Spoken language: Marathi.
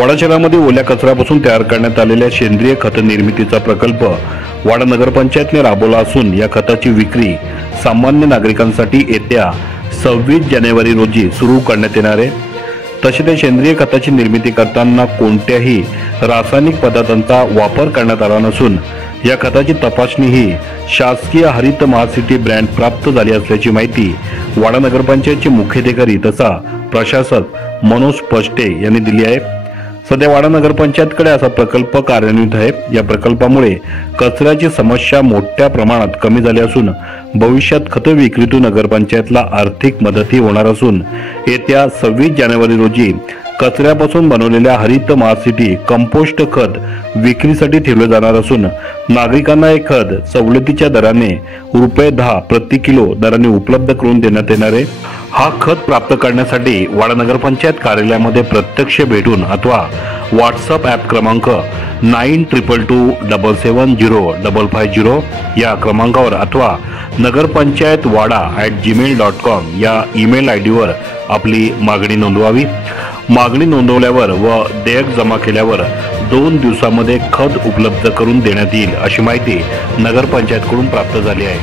वाडा शहरामध्ये ओल्या कचऱ्यापासून तयार करण्यात आलेल्या सेंद्रिय खत निर्मितीचा प्रकल्प वाडा नगरपंचायतने राबवला असून या खताची विक्री सामान्य नागरिकांसाठी येत्या 26 जानेवारी रोजी सुरू करण्यात येणार आहे। तसेच सेंद्रिय खताची निर्मिती करताना कोणत्याही रासायनिक पदार्थांचा वापर करण्यात आला नसून या खताची तपासणी ही शासकीय हरित महासिटी ब्रँड प्राप्त झाली असल्याची माहिती वाडा नगरपंचायतचे मुख्याधिकारी तथा प्रशासक मनोज पष्टे यांनी दिली आहे। सध्या वाडा नगरपंचायतकडे असा प्रकल्प कार्यान्वित आहे। या प्रकल्पामुळे कचऱ्याची समस्या मोठ्या प्रमाणात कमी झाली असून भविष्यात खत विक्रीतून नगरपंचायतला आर्थिक मदतही होणार असून येत्या 26 जानेवारी रोजी कचऱ्यापासून बनवलेल्या हरित महासिटी कंपोस्ट खत विक्रीसाठी ठेवले जाणार असून नागरिकांना हे खत सवलतीच्या दराने ₹10 प्रति किलो दराने उपलब्ध करून देण्यात येणार आहे। हा खत प्राप्त करण्यासाठी वाडा नगरपंचायत कार्यालयामध्ये प्रत्यक्ष भेटून अथवा व्हॉट्सअप ॲप क्रमांक 9222770550 या क्रमांकावर अथवा nagarpanchayatwada@gmail.com या ईमेल आयडीवर आपली मागणी नोंदवावी। मागणी नोंदवल्यावर व देयक जमा केल्यावर 2 दिवसांमध्ये खत उपलब्ध करून देण्यात येईल अशी माहिती नगरपंचायतकडून प्राप्त झाली आहे।